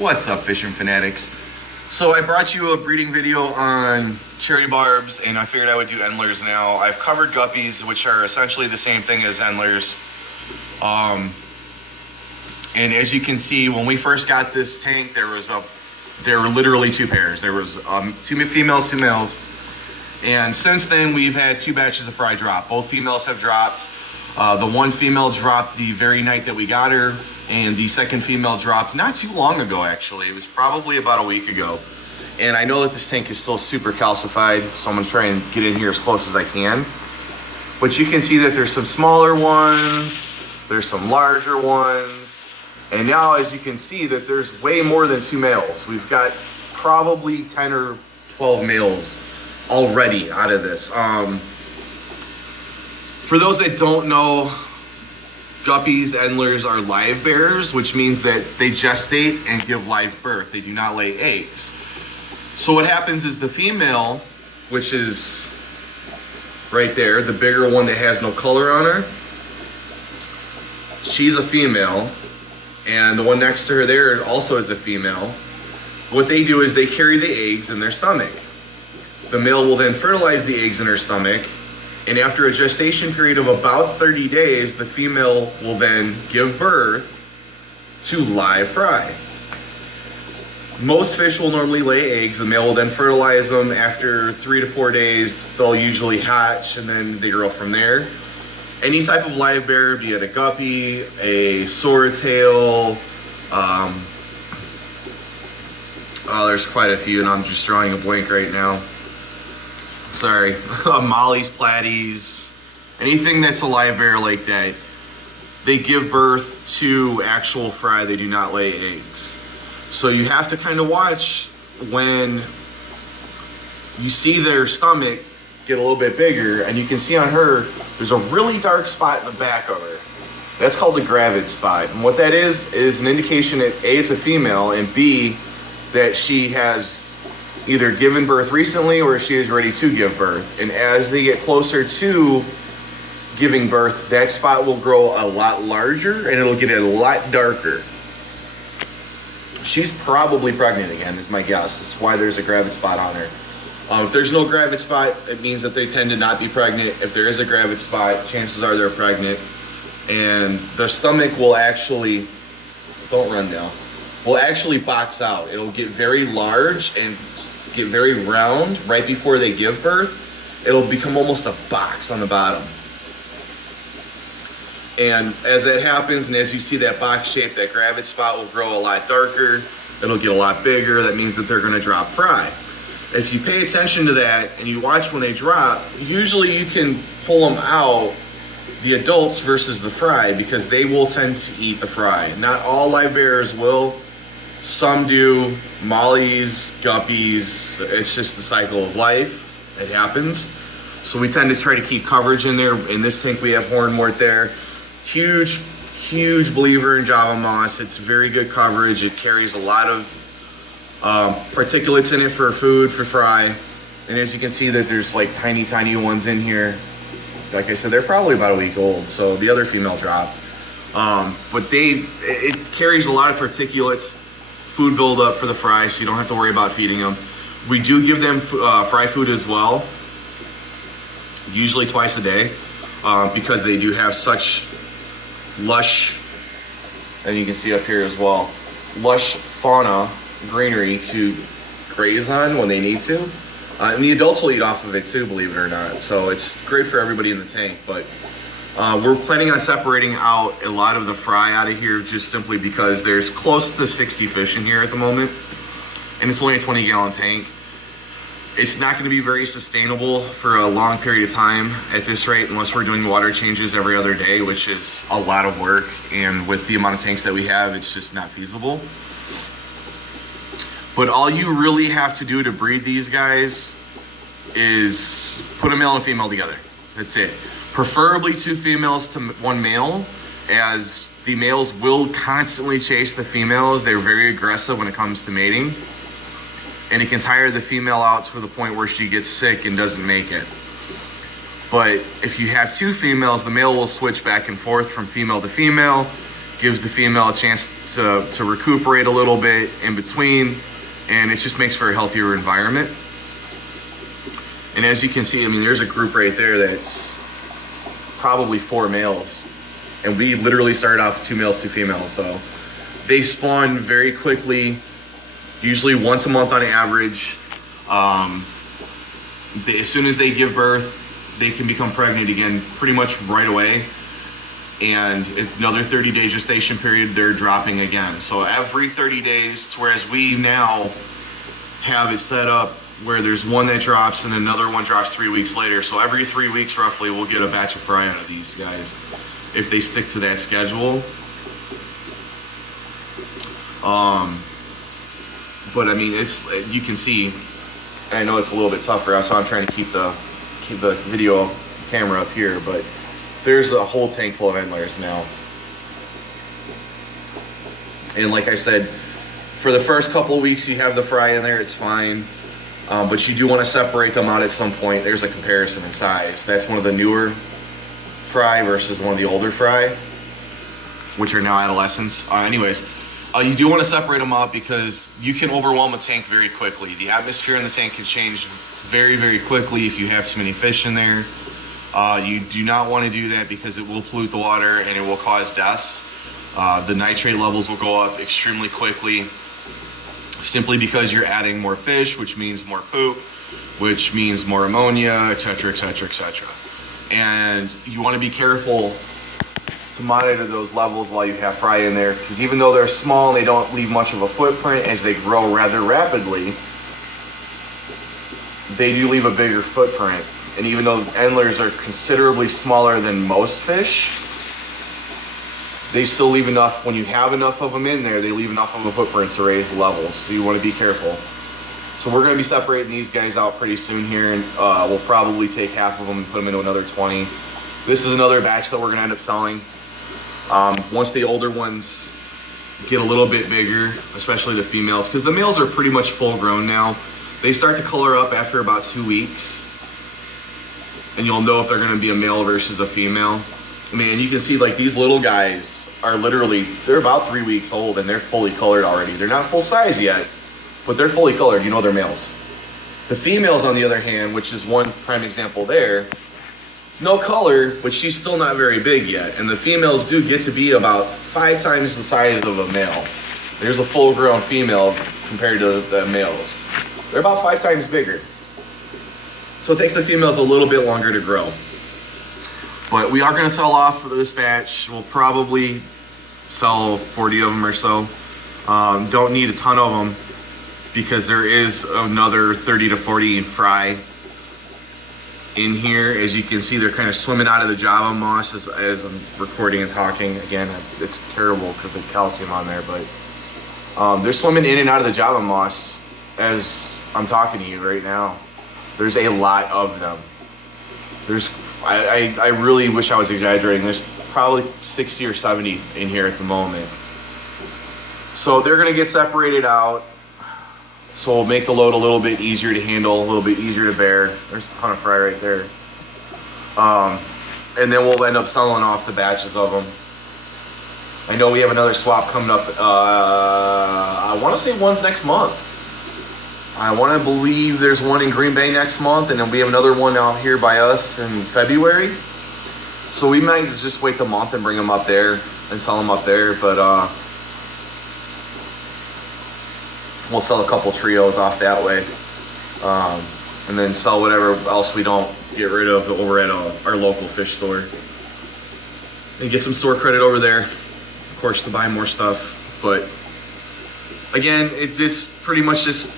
What's up, fishing fanatics? So I brought you a breeding video on cherry barbs, and I figured I would do endlers now. I've covered guppies, which are essentially the same thing as endlers. And as you can see, when we first got this tank, there were literally two pairs. There was two females, two males. And since then, we've had two batches of fry drop. Both females have dropped. The one female dropped the very night that we got her, and the second female dropped not too long ago, actually. It was probably about a week ago. And I know that this tank is still super calcified, so I'm gonna try and get in here as close as I can. But you can see that there's some smaller ones, there's some larger ones, and now as you can see that there's way more than two males. We've got probably 10 or 12 males already out of this. For those that don't know, guppies, endlers are live bearers, which means that they gestate and give live birth. They do not lay eggs. So what happens is the female, which is right there, the bigger one that has no color on her, she's a female, and the one next to her there also is a female. What they do is they carry the eggs in their stomach. The male will then fertilize the eggs in her stomach, and after a gestation period of about 30 days, the female will then give birth to live fry. Most fish will normally lay eggs. The male will then fertilize them. After 3 to 4 days, they'll usually hatch, and then they grow from there. Any type of live bearer, be it a guppy, a swordtail, oh, there's quite a few, and I'm just drawing a blank right now. Sorry, mollies, platies, anything that's a live bearer like that, they give birth to actual fry. They do not lay eggs. So you have to kind of watch when you see their stomach get a little bit bigger, and you can see on her, there's a really dark spot in the back of her. That's called the gravid spot. And what that is an indication that A, it's a female, and B, that she has either given birth recently or she is ready to give birth. And as they get closer to giving birth, that spot will grow a lot larger and it'll get a lot darker. She's probably pregnant again, is my guess. That's why there's a gravid spot on her. If there's no gravid spot, it means that they tend to not be pregnant. If there is a gravid spot, chances are they're pregnant. And their stomach will actually, don't run now, will actually box out. It'll get very large and get very round right before they give birth. It'll become almost a box on the bottom. And as that happens, and as you see that box shape, that gravid spot will grow a lot darker. It'll get a lot bigger. That means that they're gonna drop fry. If you pay attention to that and you watch when they drop, usually you can pull them out, the adults versus the fry, because they will tend to eat the fry. Not all live bearers will. Some do, mollies, guppies, it's just the cycle of life. It happens. So we tend to try to keep coverage in there. In this tank, we have hornwort there. Huge believer in Java moss. It's very good coverage. It carries a lot of particulates in it for food, for fry. And as you can see that there's like tiny ones in here. Like I said, they're probably about a week old. So the other female dropped. But it carries a lot of particulates, food buildup for the fry, so you don't have to worry about feeding them. We do give them fry food as well, usually twice a day, because they do have such lush, and you can see up here as well, lush fauna, greenery to graze on when they need to. And the adults will eat off of it too, believe it or not. So it's great for everybody in the tank. But we're planning on separating out a lot of the fry out of here, just simply because there's close to 60 fish in here at the moment, and it's only a 20-gallon tank. It's not going to be very sustainable for a long period of time at this rate, unless we're doing water changes every other day, which is a lot of work. And with the amount of tanks that we have, it's just not feasible. But all you really have to do to breed these guys is put a male and female together. That's it. Preferably 2 females to 1 male, as the males will constantly chase the females. They're very aggressive when it comes to mating. And it can tire the female out to the point where she gets sick and doesn't make it. But if you have 2 females, the male will switch back and forth from female to female, gives the female a chance to recuperate a little bit in between, and it just makes for a healthier environment. And as you can see, I mean, there's a group right there that's probably 4 males, and we literally started off with 2 males, 2 females. So they spawn very quickly, usually once a month on average. As soon as they give birth, they can become pregnant again pretty much right away. And another 30-day gestation period, they're dropping again. So every 30 days, whereas we now have it set up where there's one that drops and another one drops 3 weeks later. So every 3 weeks roughly, we'll get a batch of fry out of these guys if they stick to that schedule. But I mean, you can see, I know it's a little bit tougher, so I'm trying to keep the video camera up here, but there's a whole tank full of Endlers now. And like I said, for the first couple of weeks you have the fry in there, it's fine. But you do want to separate them out at some point. There's a comparison in size. That's one of the newer fry versus one of the older fry, which are now adolescents. You do want to separate them out because you can overwhelm a tank very quickly. The atmosphere in the tank can change very, very quickly if you have too many fish in there. You do not want to do that because it will pollute the water and it will cause deaths. The nitrate levels will go up extremely quickly simply because you're adding more fish, which means more poop, which means more ammonia, etc., etc., etc. And you want to be careful to monitor those levels while you have fry in there, because even though they're small and they don't leave much of a footprint, as they grow rather rapidly, they do leave a bigger footprint. And even though Endlers are considerably smaller than most fish, they still leave enough. When you have enough of them in there, they leave enough of a footprint to raise the levels. So you want to be careful. So we're going to be separating these guys out pretty soon here, and we'll probably take half of them and put them into another 20. This is another batch that we're going to end up selling. Once the older ones get a little bit bigger, especially the females, because the males are pretty much full grown now. They start to color up after about 2 weeks, and you'll know if they're going to be a male versus a female. Man, you can see like these little guys are literally, they're about 3 weeks old and they're fully colored already. They're not full size yet, but they're fully colored. You know they're males. The females, on the other hand, which is one prime example there, no color, but she's still not very big yet. And the females do get to be about 5 times the size of a male. There's a full grown female compared to the males. They're about 5 times bigger. So it takes the females a little bit longer to grow. But we are going to sell off for this batch. We'll probably sell 40 of them or so. Don't need a ton of them because there is another 30 to 40 fry in here. As you can see, they're kind of swimming out of the Java moss as I'm recording and talking. Again, it's terrible because of the calcium on there, but they're swimming in and out of the Java moss as I'm talking to you right now. There's a lot of them. I really wish I was exaggerating. There's probably 60 or 70 in here at the moment. So they're gonna get separated out. So we'll make the load a little bit easier to handle, a little bit easier to bear. There's a ton of fry right there. And then we'll end up selling off the batches of them. I know we have another swap coming up. I wanna say one's next month. I want to believe there's one in Green Bay next month, and then we have another one out here by us in February. So we might just wait a month and bring them up there and sell them up there, but we'll sell a couple trios off that way, and then sell whatever else we don't get rid of over at our local fish store, and get some store credit over there, of course, to buy more stuff. But again, it's pretty much just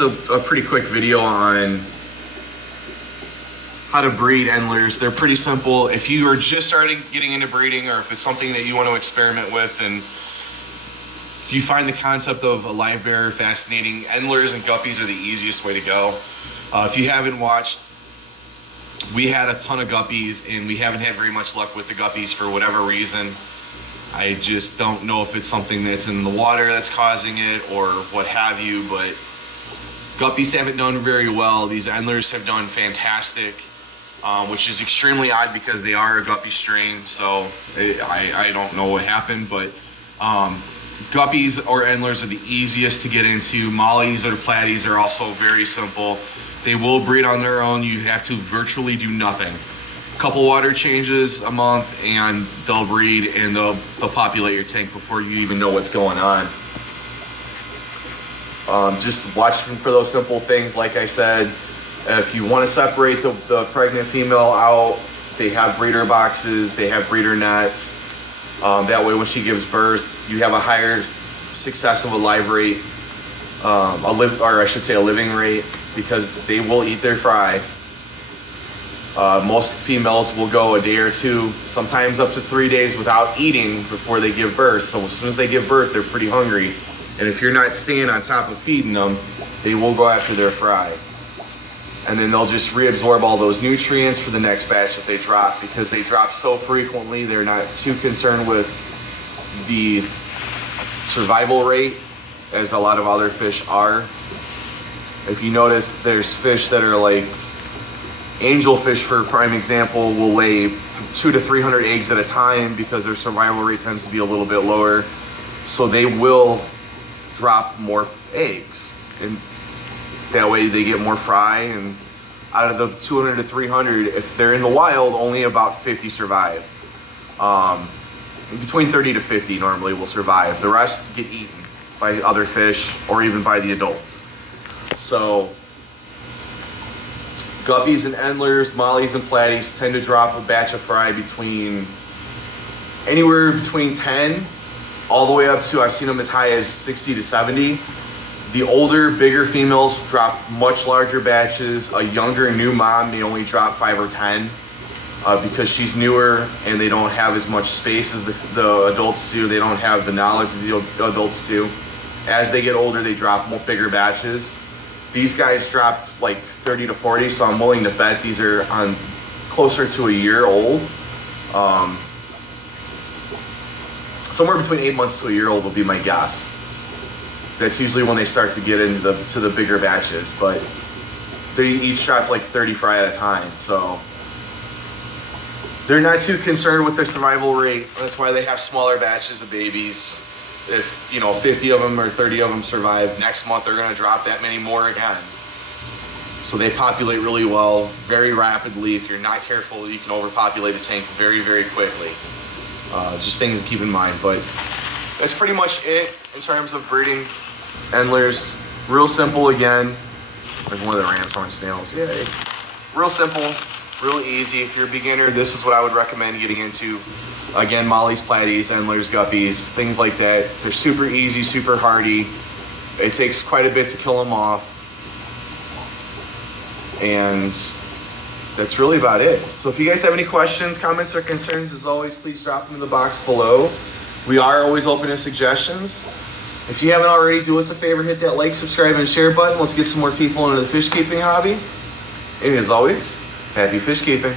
a pretty quick video on how to breed Endlers. They're pretty simple. If you are just starting getting into breeding, or if it's something that you want to experiment with, and if you find the concept of a live bearer fascinating, Endlers and guppies are the easiest way to go. If you haven't watched, we had a ton of guppies and we haven't had very much luck with the guppies for whatever reason. I just don't know if it's something that's in the water that's causing it or what have you, but guppies haven't done very well. These Endlers have done fantastic. which is extremely odd because they are a guppy strain. So I don't know what happened, but guppies or endlers are the easiest to get into. Mollies or platies are also very simple. They will breed on their own. You have to virtually do nothing. Couple water changes a month and they'll breed, and they'll populate your tank before you even know what's going on. Just watch for those simple things. Like I said, if you want to separate the pregnant female out, they have breeder boxes, they have breeder nets. That way when she gives birth, you have a higher success of a live rate, a living rate, because they will eat their fry. Most females will go a day or two, sometimes up to 3 days without eating before they give birth. So as soon as they give birth, they're pretty hungry. And if you're not staying on top of feeding them, they will go after their fry. And then they'll just reabsorb all those nutrients for the next batch that they drop. Because they drop so frequently, they're not too concerned with the survival rate as a lot of other fish are. If you notice, there's fish that are like angelfish, for a prime example, will lay 200 to 300 eggs at a time because their survival rate tends to be a little bit lower. So they will drop more eggs, and that way they get more fry. And out of the 200 to 300, if they're in the wild, only about 50 survive. Between 30 to 50 normally will survive. The rest get eaten by other fish or even by the adults. So guppies and endlers, mollies and platies tend to drop a batch of fry anywhere between 10 all the way up to, I've seen them as high as 60 to 70. The older, bigger females drop much larger batches. A younger, new mom may only drop 5 or 10 because she's newer and they don't have as much space as the adults do. They don't have the knowledge that the adults do. As they get older, they drop more bigger batches. These guys drop like 30 to 40, so I'm willing to bet these are on closer to a year old. Somewhere between 8 months to a year old will be my guess. That's usually when they start to get into the bigger batches, but they each drop like 30 fry at a time, so they're not too concerned with their survival rate. That's why they have smaller batches of babies. If 50 of them or 30 of them survive, next month they're going to drop that many more again. So they populate really well, very rapidly. If you're not careful, you can overpopulate a tank very, very quickly. Just things to keep in mind. But that's pretty much it in terms of breeding endlers. Real simple again. Like one of the ramshorn snails. Yay. Real simple, real easy. If you're a beginner, this is what I would recommend getting into. Again, mollies, platies, endlers, guppies, things like that. They're super easy, super hardy. It takes quite a bit to kill them off. And that's really about it. So if you guys have any questions, comments, or concerns, as always, please drop them in the box below. We are always open to suggestions. If you haven't already, do us a favor, hit that like, subscribe, and share button. Let's get some more people into the fish keeping hobby. And as always, happy fish keeping.